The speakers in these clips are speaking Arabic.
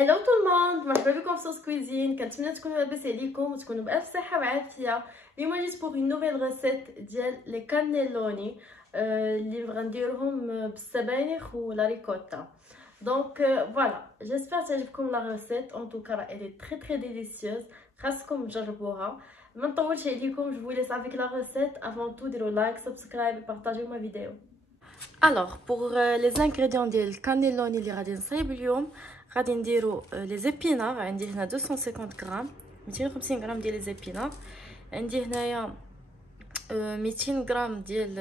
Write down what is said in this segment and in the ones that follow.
هلو تو الموند، مرحبا بكم في صوص كويزين. كنتمنى تكونوا لاباس عليكم وتكونوا بالف صحه وعافيه. اليوم جيت بوغ اون نوفيل ريسيت ديال لي كانيلوني اللي غنديرهم بالسبانخ ولا ريكوتا. دونك فوالا، جيسبر تعجبكم لا ريسيت. ان توكا راه الي تري ديليسيوز، خاصكم تجربوها. ما نطولش عليكم، جو ليس افيك لا ريسيت. افون تو ديروا لايك سبسكرايب بارطاجيو ما فيديو. Alors pour les ingrédients ديال الكانيلوني اللي غادي نصايب اليوم، غادي نديرو لي زيبينار. عندي هنا 250 غرام، 250 غرام ديال لي زيبينار. عندي هنايا 200 غرام ديال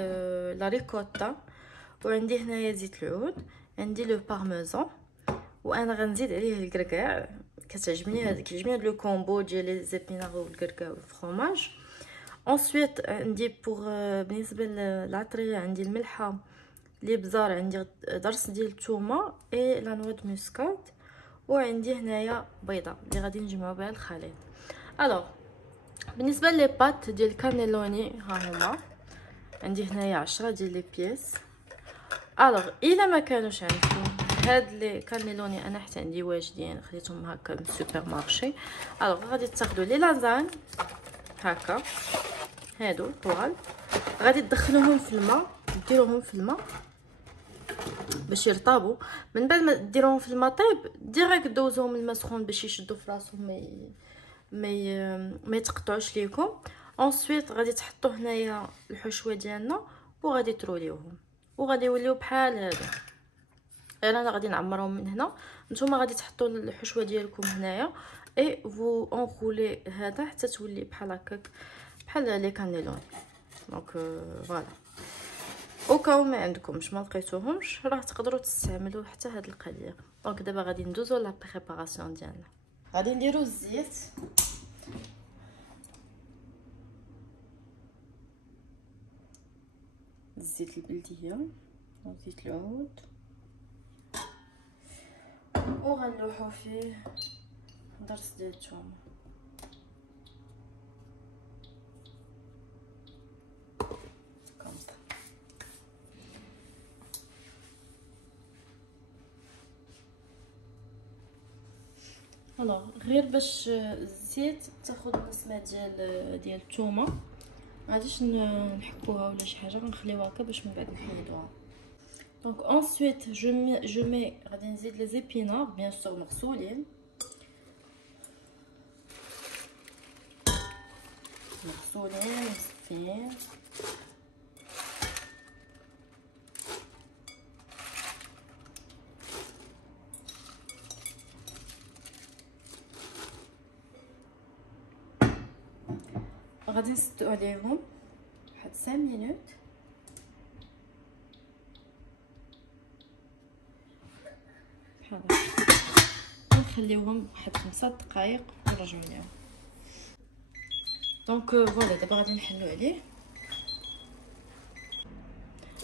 لا ريكوتا، وعندي هنايا زيت العود، عندي لو بارميزان، وانا غنزيد عليه الكركاع. كيعجبني هاد لو كومبو ديال لي زيبينار والكركاع والفرomاج. ensuite عندي بوغ بالنسبه للعطريه عندي الملحه، الابزار، عندي درس ديال الثومه اي لا نوا دو موسكات، وعندي هنايا بيضه اللي غادي نجمعوا بها الخليط. الوغ بالنسبه لي بات ديال الكانيلوني ها هما، عندي هنايا 10 ديال لي بيس. الوغ الا ما كانوش عندكم هاد لي كانيلوني، انا حتى عندي واجدين خديتهم هكا من السوبر مارشي. الوغ غادي تاخذوا لي لازان هكا، هادو طوال، غادي تدخلوهم في الماء، ديروهم في الماء باش يرطبوا. من بعد ما ديروهم في الماء طيب ديريكت دوزوهم الماء سخون باش يشدوا في راسهم، ما يتقطعوش ليكم. انsuite غادي تحطوا هنايا الحشوه ديالنا وغادي تروليوهم، وغادي يوليو بحال هذا. انا غادي نعمرهم من هنا، نتوما غادي تحطوا الحشوه ديالكم هنايا اي فو اونغولي هذا حتى تولي بحال هكاك، بحال لي كانيلون. دونك فوالا، وكاو ما عندكمش ما لقيتوهمش راه تقدروا تستعملوا حتى هاد القضيه. دونك دابا غادي ندوزو لا بريباراسيون ديالنا. غادي نديرو الزيت، الزيت البلديه وزيت العود، وغنلوحو فيه درس ديال الثومه. الوغ غير باش الزيت تاخذ النسمه ديال الثومه، غاديش نحكوها ولا شي حاجه، غنخليوها هكا باش من بعد نحيدوها. دونك انsuite جو مي غادي نزيد لي زيبينار بيان سور مغسولين، مصفين. غادي نسدو عليهم واحد 5 مينوت، بحال هكا، نخليوهم واحد 5 دقائق ونرجعو ليهم. دونك فوالا دابا غادي نحلو عليه.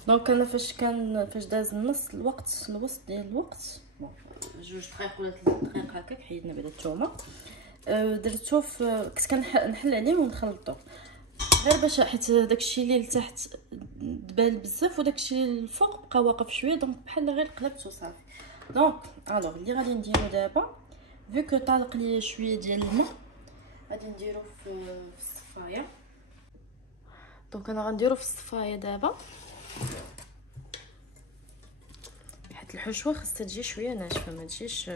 دونك انا فاش داز النص الوسط ديال الوقت، 2 دقائق ولا 3 دقائق هكاك، حيدنا بعدا الثومه، درتو كنت كنحل عليه ونخلطو غير باش حيت داكشي اللي لتحت دبال بزاف وداكشي اللي الفوق بقى واقف شويه، دونك بحال غير قلبت وصافي. دونك الوغ اللي غادي نديرو دابا، فيكو طالق ليا شويه ديال الماء، غادي نديرو في الصفايه. دونك انا غنديرو في الصفايه دابا، حيت الحشوه خاصها تجي شويه ناشفه، ما تجيش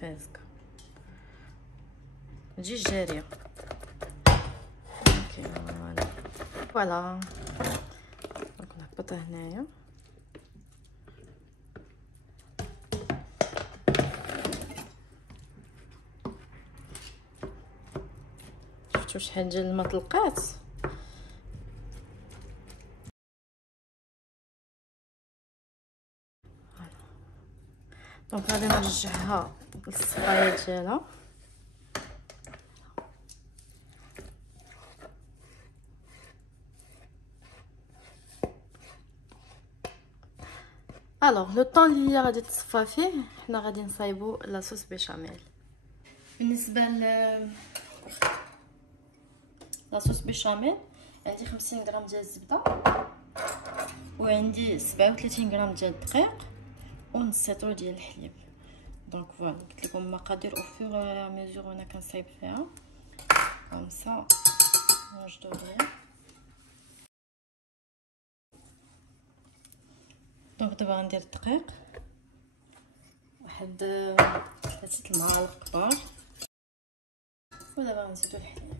فازكه، ما تجيش جاريه. اوكي فوالا، دونك نهبطها هنايا. شفتوا شحال ديال الماء طلقات. دونك غادي نرجعها للصفايه ديالها. الوغ لو طون اللي هي غادي تصفى فيه، حنا غادي نصايبو لاصوص بيشاميل. بالنسبه لاصوص بيشاميل عندي 50 غرام ديال الزبده، وعندي 37 غرام ديال الدقيق، ونص لتر ديال الحليب. دونك فوالا قلت لكم المقادير او فور ا ميزور وانا كنصايب فيها كوم سا نوجدو بيان. دونك دابا غندير الدقيق واحد 3 المعالق كبار، ودابا غنزيدو الحليب.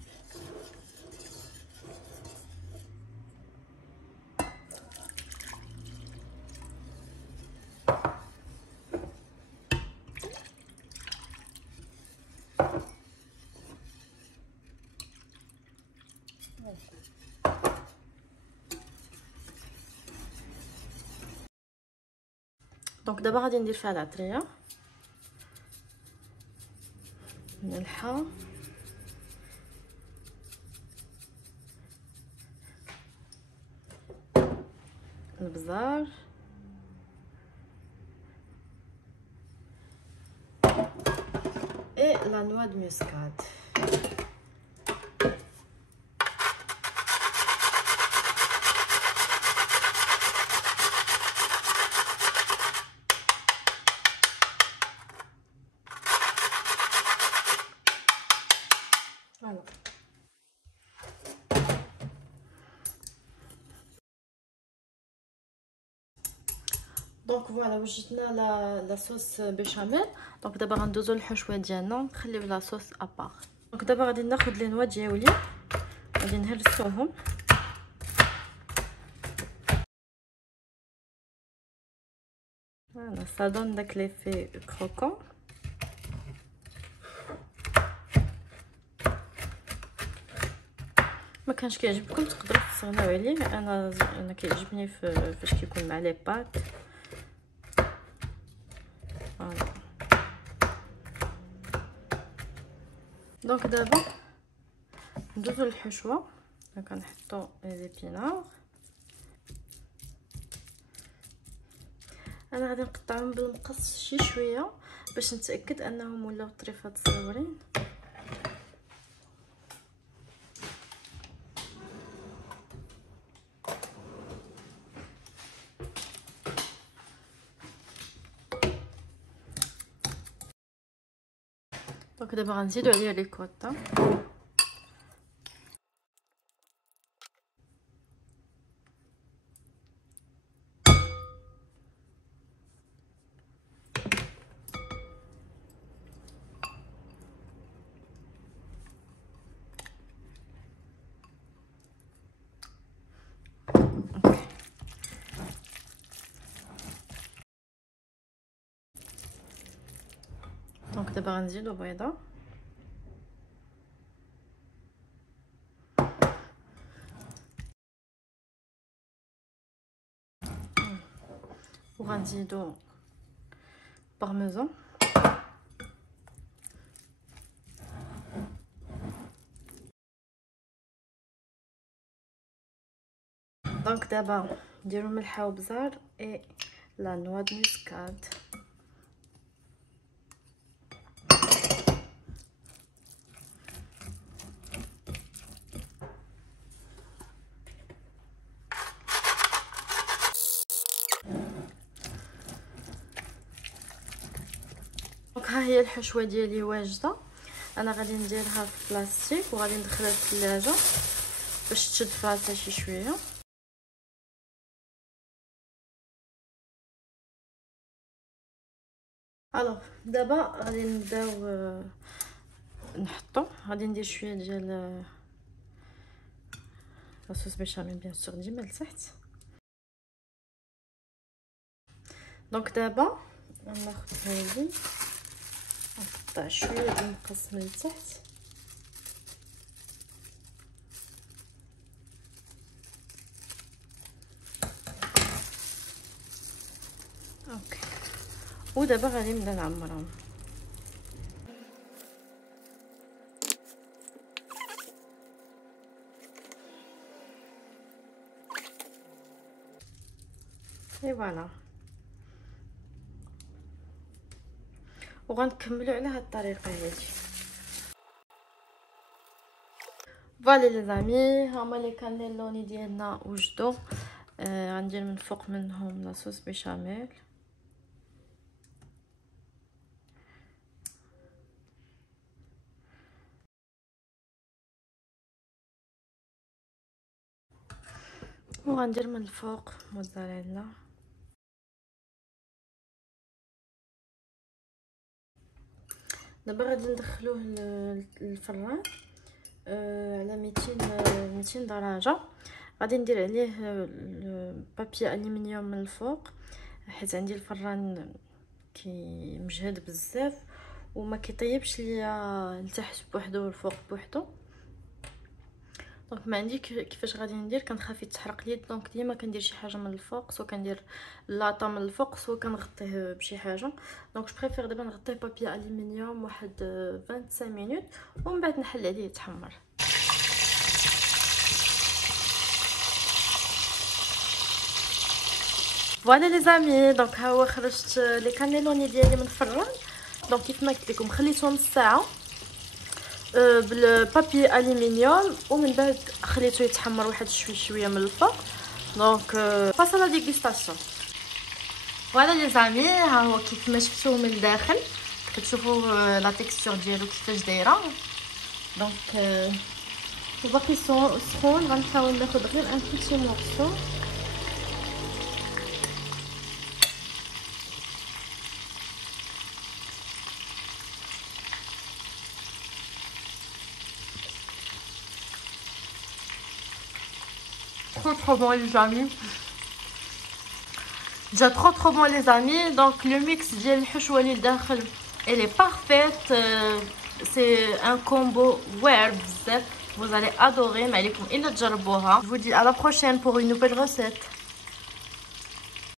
دونك دابا غادي ندير فيها العطريه، ملحه، البزار، et la noix de muscade. Voilà. دونك فوالا وجدنا لا صوص بيشاميل. دونك دابا غندوزو للحشوه ديالنا نخليو لا صوص ابار. دونك دابا غادي ناخذ لي نوا ديالي غادي نهرسوهم. فوالا سا دون داك ليفي كروكون. ما كانش كيعجبكم تقدروا تستغناو عليه، انا كيعجبني فاش كيكون مع لي بات. فوالا دونك دابا ندوزو للحشوه. كنحطو لي زيبينار، انا غادي نقطعهم بالمقص شي شويه باش نتاكد انهم ولاو طريفات صغيورين. دونك دابا غنزيدو عليه لي كوطه. دونك دابا غنزيدو بيضه، وغنزيدو بارميزان، دونك دابا نديرو ملحه وبزار اي لا نوا د مسكاد. دونك ها هي الحشوه ديالي واجده. انا غادي نديرها في بلاستيك وغادي ندخلها في الثلاجه باش تشد راسها شي شويه. الوغ دابا غادي نبداو نحطو. غادي ندير شويه ديال لاصوص بيشاميل بيان سور ديما لتحت. دونك دابا ناخذ هذه نقطع شويه ديال المقص من التحت. اوكي ودابا غادي نبدا نعمرهم. اي فوالا وغنكملوا على هاد الطريقه هادي. فوالا لي زامي هما لي كانيلوني ديالنا وجدوا. غندير من فوق منهم لاصوص بيشاميل. وغندير من الفوق موزاريلا. دابا غادي ندخلوه للفران على 200 درجه. غادي ندير عليه بابي الومنيوم من الفوق حيت عندي الفران مجهد بزاف وما كيطيبش ليا لتحت بوحدو والفوق بوحدو. دونك ما عندي كيفاش غادي ندير، كنخاف يتحرق ليا. دونك ديما كندير شي حاجه من الفوق، سواء كندير لاطا من الفوق سواء كنغطيه بشي حاجه. دونك جو بريفير دابا نغطيه بابي الومنيوم واحد 25 مينوت ومن بعد نحل عليه يتحمر. فوالا لي زامي، دونك ها هو خرجت لي كانيلوني ديالي من الفران. دونك كيف ما قلت لكم خليتهم نص ساعه بالبابي الومنيوم ومن بعد خليته يتحمر واحد شويه من الفوق. دونك باس لا ديغوستاسيون. فوالا لي زامي، ها هو كيف ما شفتوه من الداخل، كتشوفوا لا تيكستور ديالو كيفاش دايره. دونك وباقي سخون، غنحاول ناخذ غير ان بيتي مورسو. trop bon les amis, déjà trop bon les amis. Donc le mix ديال الحشوه اللي داخل elle est parfaite, c'est un combo واعر بزاف. Vous allez adorer, ما عليكم الا تجربوها. Je vous dis à la prochaine pour une nouvelle recette.